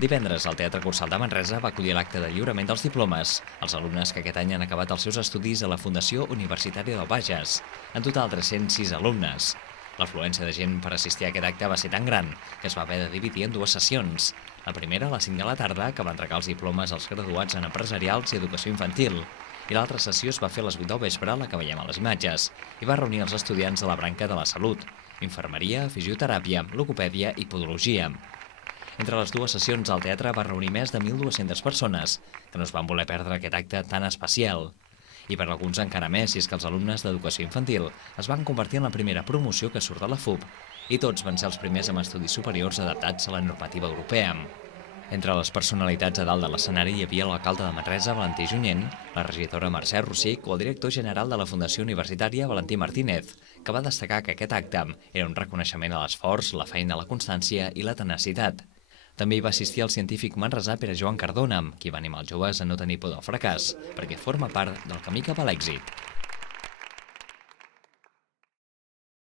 Divendres, el Teatre Cursal de Manresa va acollir l'acte de lliurament dels diplomes. Els alumnes que aquest any han acabat els seus estudis a la Fundació Universitària del Bages. En total, 306 alumnes. L'afluència de gent per assistir a aquest acte va ser tan gran que es va haver de dividir en dues sessions. La primera, a les 5 de la tarda, que va entregar els diplomes als graduats en empresarials i educació infantil. I l'altra sessió es va fer a les 8 del vespre, la que veiem a les imatges, i va reunir els estudiants de la branca de la salut, infermeria, fisioteràpia, logopèdia i podologia. Entre les dues sessions, el teatre va reunir més de 1.200 persones, que no es van voler perdre aquest acte tan especial. I per alguns encara més, si és que els alumnes d'educació infantil es van convertir en la primera promoció que surt de la FUB, i tots van ser els primers amb estudis superiors adaptats a la normativa europea. Entre les personalitats a dalt de l'escenari hi havia l'alcalde de Manresa, Valentí Junyent, la regidora Mercè Rossich o el director general de la Fundació Universitària, Valentí Martínez, que va destacar que aquest acte era un reconeixement a l'esforç, la feina, la constància i la tenacitat. També hi va assistir el científic manresà Pere Joan Cardona, qui va animar els joves a no tenir por del fracàs, perquè forma part del camí cap a l'èxit.